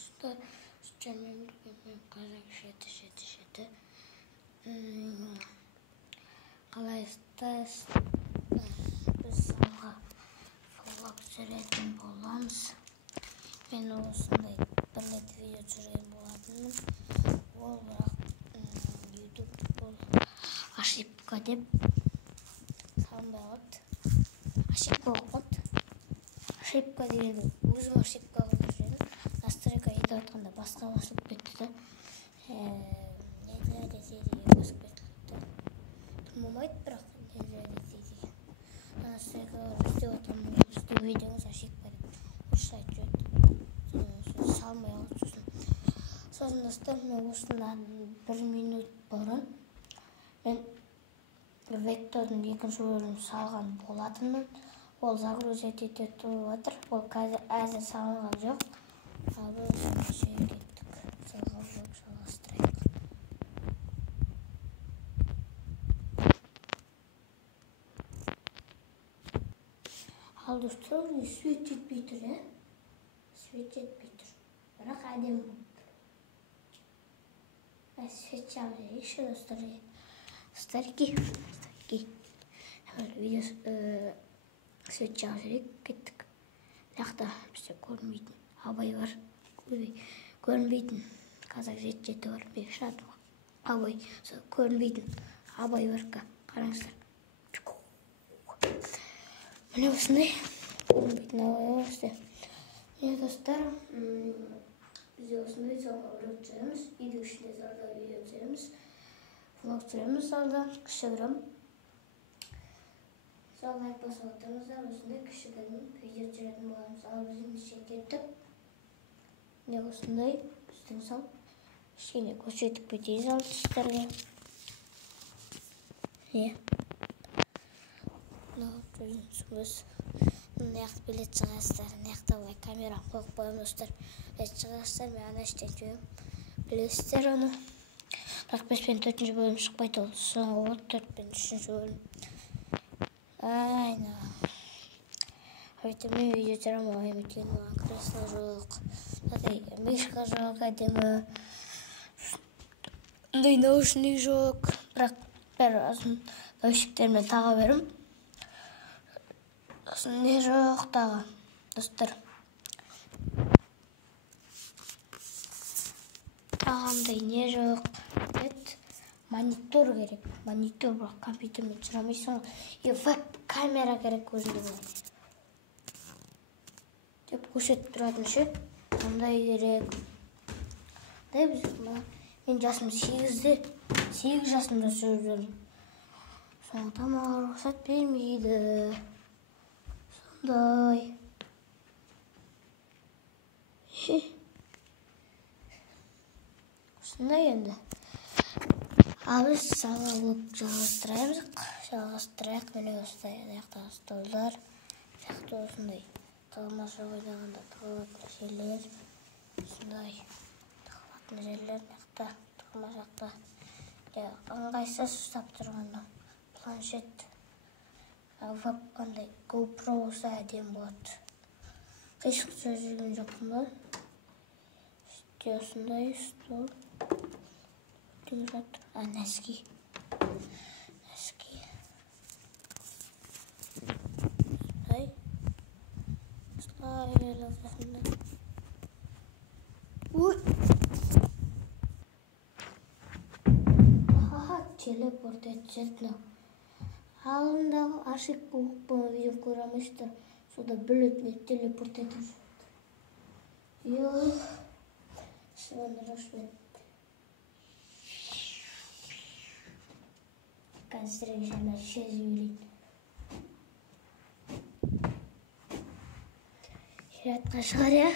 Usta canım kazak şeti. Kalaysta biz sana vlog çekelim bolamiz. Ben osындай bir video çekeyim boladым. Ол бірақ YouTube бұл ошибка деп салынбай қалды. Ошибка болғанды. Ошибка дегенде өзім ошибка қылып жүрдім. Настройка етіп жатқанда басқа басылып кетті да. Не десе деген басып кетті. Болмайды бірақ не десе деген. Настройкалар істеп жатқанда біздің видеомыз ошибка деп орысша айтып жүрді. Салмай қалды сосын достар, мен осыдан 1 минут бұрын мен вектордың екінші бөлімін салған болатынмын. Ол загрузить етіп жатыр. Ол қазір әзір салынған жоқ. Ал біз шеге кеттік. Салған жоқ, жалғастырайық. Ал достар, свет жетпей тұр, свет жетпей тұр. Бірақ әдемі болып тұр. Свет жағып жайықшы достар. Старики. Видео свет жағып жайық кеттік. Жақта бізде көрінбейтін абай бар. Көрінбейтін қазақ жеті бар. Бекшат абай. Көрінбейтін абай бар. Қараңыздар. Міне осындай. Көрінбейтін абай бар. Міне достар, бізде осындай залға влог түсіреміз. Үйдің ішінде залда видео түсіреміз. Влог түсіреміз залда. Кішігірім. Залға айтпаса отырыңыздар, осындай кішігірім видео түсіретін боламыз. Ал біз кеттік. Міне осындай біздің зал. Кішкене көрсетіп кетейін зал сіздерге. Біз мынаяқты билет шығасыздар, мынаяқта олай камераны қойып қоямын достар. Билет шығасыздар, мен ана іштен жөйім. Білесіздер оны. Бірақ 5 пен 4-ші бөлім шықпайды ол. Соңғы 4 пен 3-ші бөлім. Айна. Мен видео түсіремін, ойым екен, оған кресло жоқ. Мишка жоқ, әдемі. Ондай наушник жоқ. Бірақ бәрі азын наушниктермен таға берім. Не жоқ тағы, достар. Тағамдай не жоқ. Монитор керек. Монитор бірақ компьютермен түсіремейсің. Веб-камера керек өзінде болады. Деп көрсетіп тұратын ше. Ондай керек. Мен жасым 8-де. 8 жасымда жүріп жүрмін. Соңғы тамаға рұқсат бермейді. Сондай. Осындай енді. Ал біз салып жалғастырайық. Міне осындай аяқта столдар. Аяқта осындай тығылмашы ойнағанда тығылатын жерлер. Осындай тығылатын жерлер. Аяқта тығылмашақта. Ыңғайсыз ұстап тұрғанда планшет. Қандай GoPro олса әдем болады. Қишық жүрген жоқпын ба? Осындай стол. Нәски. Телепорт етсетіні. Алындағы ашық бұлықпын видео көремешті. Сода білетіне телепорт етіп жүрді. Соны рашмен. Қазіргі жаңа шезі өлейін. Ширатқа шығар, я?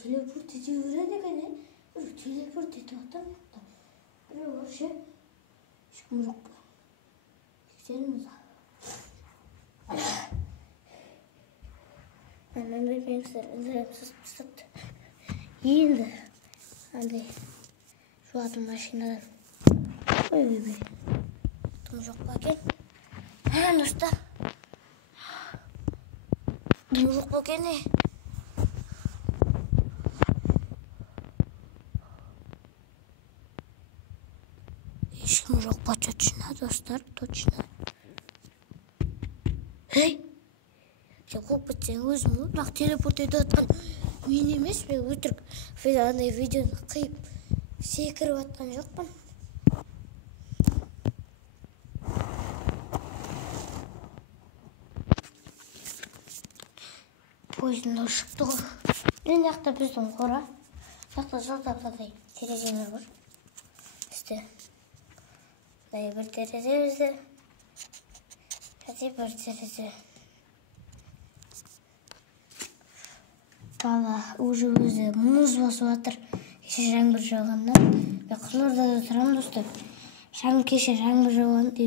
Телепорт ете өреді екен, телепорт ете атам. Бір бар ше. Ешкім жоқ па. Сексеніміз ал. Мынандай меніңіздер үнзіремсіз пысыпты. Енді андай жуатын машинадан. Ой. ешкім жоқ па екен? Достар. Дым жоқ па екен? Ешкім жоқ па, точно, достар, точно. Сен қуып кетсең өзің, бірақ телепорт етіп атқан мен емес, мен өтірік видеоны қиып секіріп атқан жоқпын. Поездың шықты ғой. Мен жақта біздің қора. Жақта жалтақтадай терезелер бар. Бізде бір терезе бізде. Бір терезе. Бала өзі мұз басып жатыр. Кеше жаңбыр жауғанда. Мен Қызылордада тұрамын, достар. Кеше жаңбыр жауғанда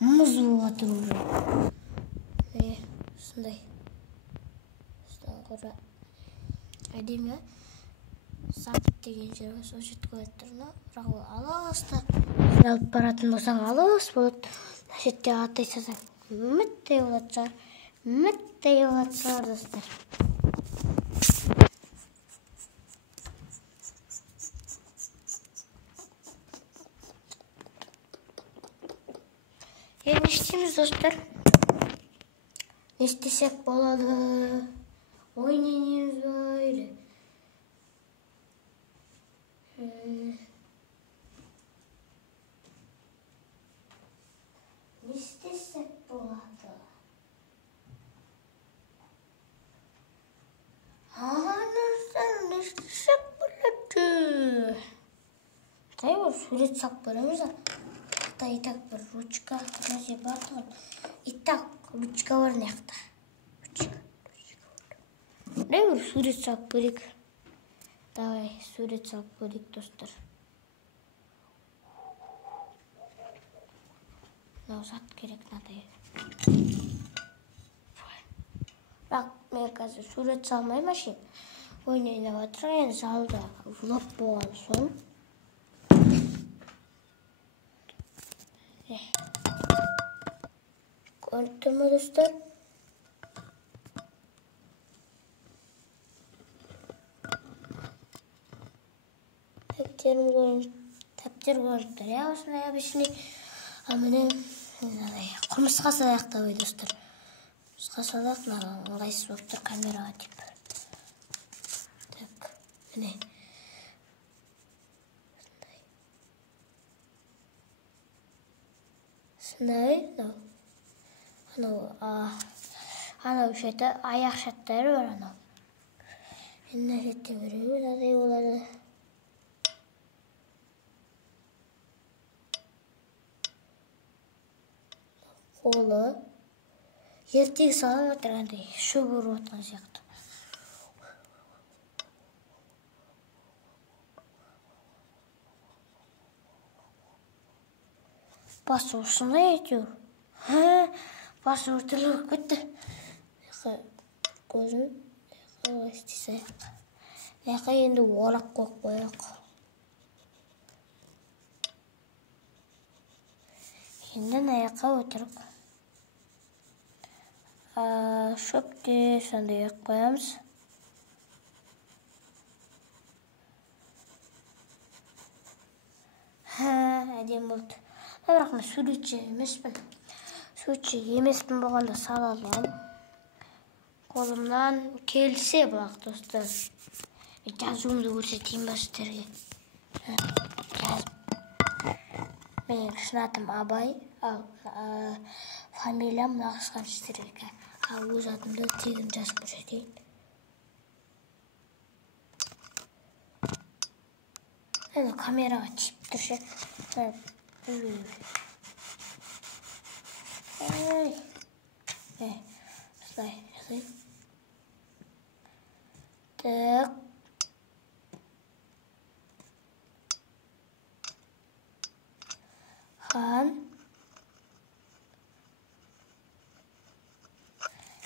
мұз болып жатыр уже. Сондай. Қора әдемі сатып деген жер бар, сол жерді қойып тұрмын. Бірақ ол алыста алып баратын болсаң алыс болады. Мына жерде аттай салсаң үміттей болады шығар, достар. Не істейміз, достар? Не істесек болады? Ойнаймыз ба? Не істесек болады? Не істесек болады? Қай бар, сурет сап көреміз. Итак, бір ручка нәрсе бар тұғын. Итак, ручка бар неқта. Бір сурет салып көрейік. Давай, сурет салып көрейік, достар. Зат керек надай. Бірақ мен қазір сурет салмайым ашын. Ойнайын батырға енді залда влог болған соң. Көріп тұрма, достар? Тәптер көріп тұр, осындай әбішіне. Менен құмысқа салайық та ой, достар. Құмысқа салайық, ыңғайсыз болып тұр камераға деп. Так, міне. Сындай. Анау шеті аяқ шаттары бар анау. Мына шетте біреу мынадай болады. Қолы ертегі салып отырғандай шөп ұрып отқан сияқты. Басы осындай әйтеуір. Басы өртіліп кетті. Көзін істесек. Енді орақ қойып қояқ. Енді аяққа өтірік. Шөпте сондай ақ қоямыз. Әдем болды. Бірақ мен суретші емеспін. Суретші емеспін болғанда сала аламын. Қолымнан келсе бірақ, достар. Жазуымды көрсетейін ба сіздерге. Менің шын атым Абай, ал фамилиям Нағысқан сіздерге. Ал өз атымды тегін жазып көрсетейін. Енді камераға тиіп тұршы. Осылай жазайын. Так. Хан.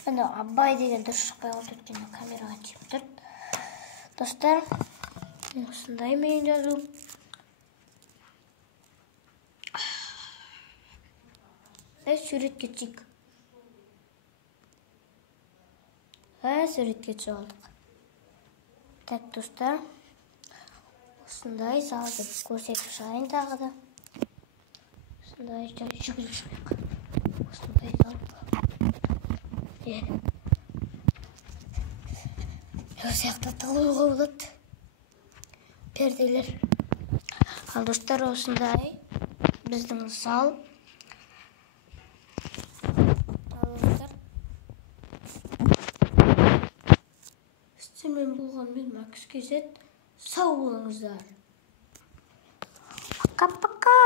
Енді Абай деген дұрыс шықпай қалды, өйткені камераға тиіп тұр. Достар, осындай менің жазуым. Suretке çık. Suretке çıkaldık. Tak dostlar. Осындай залды көрсетіп шығайын тағы да. Осындай жүгіріп осындай зал. Осы жақта тығылуға болады. Перделер. Ал достар, осындай біздің зал. Ал достар, сіздермен болған мен Макс Кезет. Sağ olunuzlar. Пока-пока.